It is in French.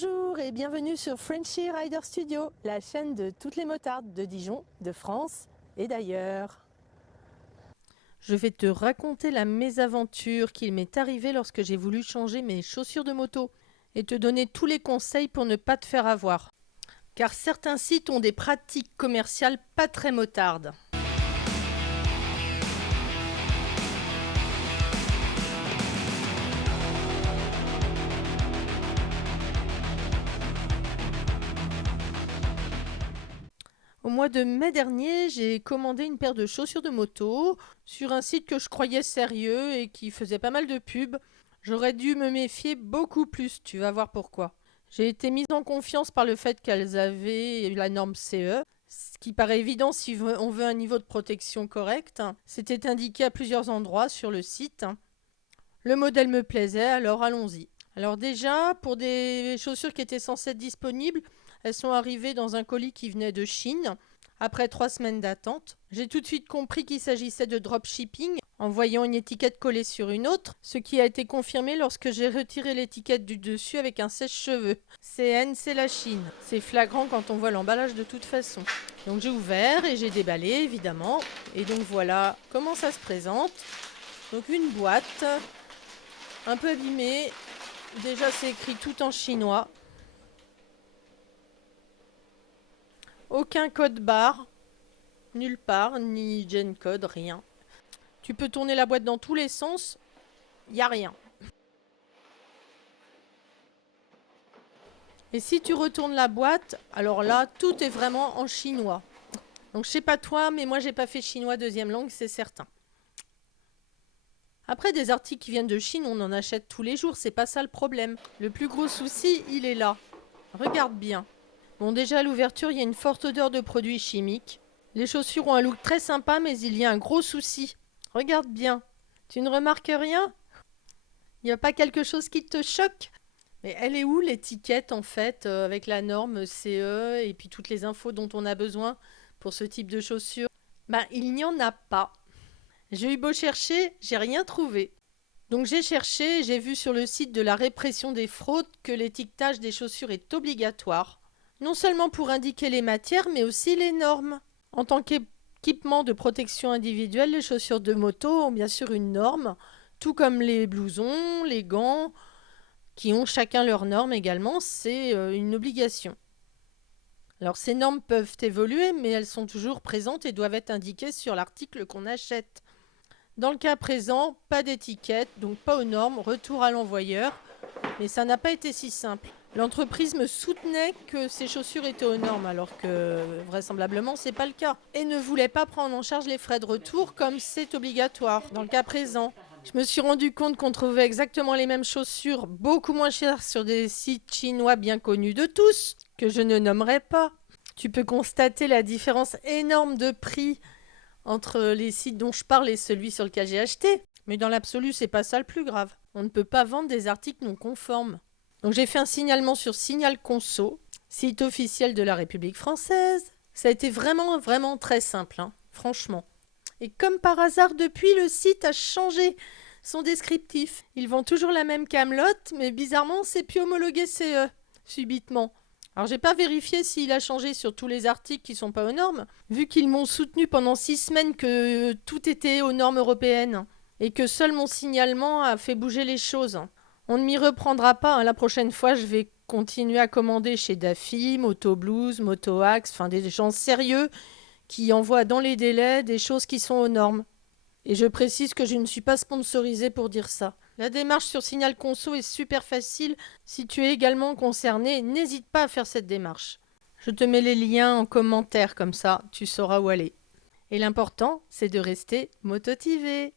Bonjour et bienvenue sur Frenchy Rider Studio, la chaîne de toutes les motardes de Dijon, de France et d'ailleurs. Je vais te raconter la mésaventure qu'il m'est arrivée lorsque j'ai voulu changer mes chaussures de moto et te donner tous les conseils pour ne pas te faire avoir. Car certains sites ont des pratiques commerciales pas très motardes. Au mois de mai dernier, j'ai commandé une paire de chaussures de moto sur un site que je croyais sérieux et qui faisait pas mal de pubs. J'aurais dû me méfier beaucoup plus, tu vas voir pourquoi. J'ai été mise en confiance par le fait qu'elles avaient la norme CE, ce qui paraît évident si on veut un niveau de protection correct. C'était indiqué à plusieurs endroits sur le site. Le modèle me plaisait, alors allons-y. Alors déjà, pour des chaussures qui étaient censées être disponibles, elles sont arrivées dans un colis qui venait de Chine, après 3 semaines d'attente. J'ai tout de suite compris qu'il s'agissait de dropshipping, en voyant une étiquette collée sur une autre, ce qui a été confirmé lorsque j'ai retiré l'étiquette du dessus avec un sèche-cheveux. CN, c'est la Chine. C'est flagrant quand on voit l'emballage de toute façon. Donc j'ai ouvert et j'ai déballé, évidemment. Et donc voilà comment ça se présente. Donc une boîte, un peu abîmée. Déjà c'est écrit tout en chinois. Aucun code barre, nulle part, ni gen code, rien. Tu peux tourner la boîte dans tous les sens, il n'y a rien. Et si tu retournes la boîte, alors là, tout est vraiment en chinois. Donc je sais pas toi, mais moi j'ai pas fait chinois deuxième langue, c'est certain. Après, des articles qui viennent de Chine, on en achète tous les jours, c'est pas ça le problème. Le plus gros souci, il est là. Regarde bien. Bon, déjà à l'ouverture, il y a une forte odeur de produits chimiques. Les chaussures ont un look très sympa, mais il y a un gros souci. Regarde bien. Tu ne remarques rien? Il n'y a pas quelque chose qui te choque? Mais elle est où l'étiquette en fait, avec la norme CE et puis toutes les infos dont on a besoin pour ce type de chaussures? Ben, il n'y en a pas. J'ai eu beau chercher, j'ai rien trouvé. Donc j'ai cherché, j'ai vu sur le site de la répression des fraudes que l'étiquetage des chaussures est obligatoire. Non seulement pour indiquer les matières, mais aussi les normes. En tant qu'équipement de protection individuelle, les chaussures de moto ont bien sûr une norme, tout comme les blousons, les gants, qui ont chacun leur norme également, c'est une obligation. Alors ces normes peuvent évoluer, mais elles sont toujours présentes et doivent être indiquées sur l'article qu'on achète. Dans le cas présent, pas d'étiquette, donc pas aux normes, retour à l'envoyeur, mais ça n'a pas été si simple. L'entreprise me soutenait que ces chaussures étaient aux normes, alors que vraisemblablement c'est pas le cas, et ne voulait pas prendre en charge les frais de retour comme c'est obligatoire dans le cas présent. Je me suis rendu compte qu'on trouvait exactement les mêmes chaussures beaucoup moins chères sur des sites chinois bien connus de tous, que je ne nommerai pas. Tu peux constater la différence énorme de prix entre les sites dont je parle et celui sur lequel j'ai acheté. Mais dans l'absolu, c'est pas ça le plus grave. On ne peut pas vendre des articles non conformes. Donc j'ai fait un signalement sur Signal Conso, site officiel de la République française. Ça a été vraiment très simple, hein, franchement. Et comme par hasard, depuis, le site a changé son descriptif. Ils vendent toujours la même camelote, mais bizarrement, c'est plus homologué CE, subitement. Alors j'ai pas vérifié s'il a changé sur tous les articles qui sont pas aux normes, vu qu'ils m'ont soutenu pendant 6 semaines que tout était aux normes européennes, et que seul mon signalement a fait bouger les choses. On ne m'y reprendra pas, hein. La prochaine fois je vais continuer à commander chez Daffy, Moto Blues, Moto Axe, enfin des gens sérieux qui envoient dans les délais des choses qui sont aux normes. Et je précise que je ne suis pas sponsorisée pour dire ça. La démarche sur Signal Conso est super facile. Si tu es également concerné, n'hésite pas à faire cette démarche. Je te mets les liens en commentaire, comme ça tu sauras où aller. Et l'important, c'est de rester mototivé.